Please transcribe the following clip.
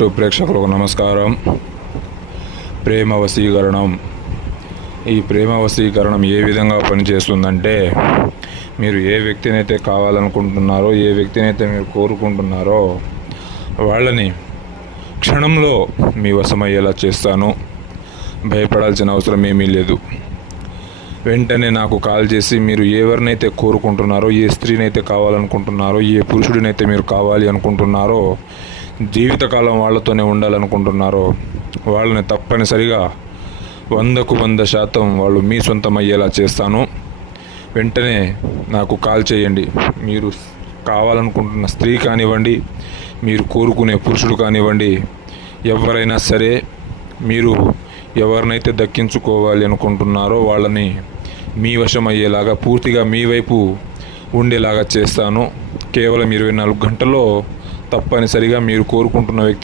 ప్రేక్షకులకు నమస్కారం. ప్రేమ వశీకరణం. ఈ ప్రేమ వశీకరణం ఏ విధంగా పనిచేస్తుందంటే, మీరు ఏ వ్యక్తినైతే కావాలనుకుంటున్నారో, ఏ వ్యక్తినైతే మీరు కోరుకుంటున్నారో వాళ్ళని క్షణంలో మీ వశమయ్యేలా చేస్తాను. భయపడాల్సిన అవసరం ఏమీ లేదు. వెంటనే నాకు కాల్ చేసి మీరు ఎవరినైతే కోరుకుంటున్నారో, ఏ స్త్రీనైతే కావాలనుకుంటున్నారో, ఏ పురుషుడినైతే మీరు కావాలి అనుకుంటున్నారో, జీవితకాలం వాళ్ళతోనే ఉండాలనుకుంటున్నారో వాళ్ళని తప్పనిసరిగా 100% వాళ్ళు మీ సొంతం అయ్యేలా చేస్తాను. వెంటనే నాకు కాల్ చేయండి. మీరు కావాలనుకుంటున్న స్త్రీ కానివ్వండి, మీరు కోరుకునే పురుషుడు కానివ్వండి, ఎవరైనా సరే, మీరు ఎవరినైతే దక్కించుకోవాలి అనుకుంటున్నారో వాళ్ళని మీ వశం అయ్యేలాగా, పూర్తిగా మీ వైపు ఉండేలాగా చేస్తాను. కేవలం 24 గంటల్లో తప్పనిసరిగా మీరు కోరుకుంటున్న వ్యక్తి